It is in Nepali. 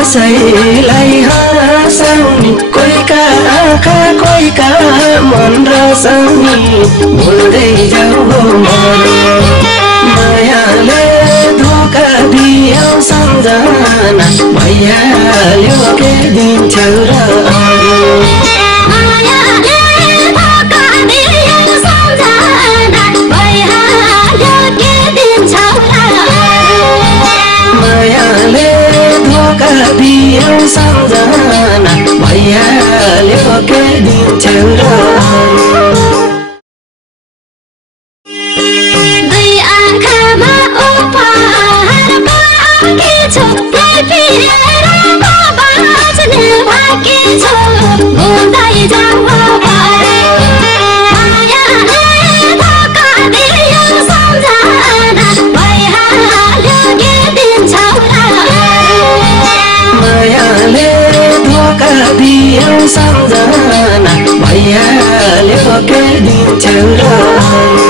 कसैलाई हँसाउने कोहीका आँखा कोहीका मन रसाउने भुल्दै जाऊ मायाले धोका दियो सम्झना भइहाल्यो के दिन्छौ र मायाले धोका दियो सम्झना भइहाल्यो के दिन्छौ र दुई आँखामा उपहार बाँकी छु पिरेर बाँच्ने बाँकी छु हुँदै जाऊ मायाले धोका दियो सम्झना भइहाल्यो के दिन्छौ र मायाले धोका दियो सम्झना भइहाल्यो के दिन्छौ र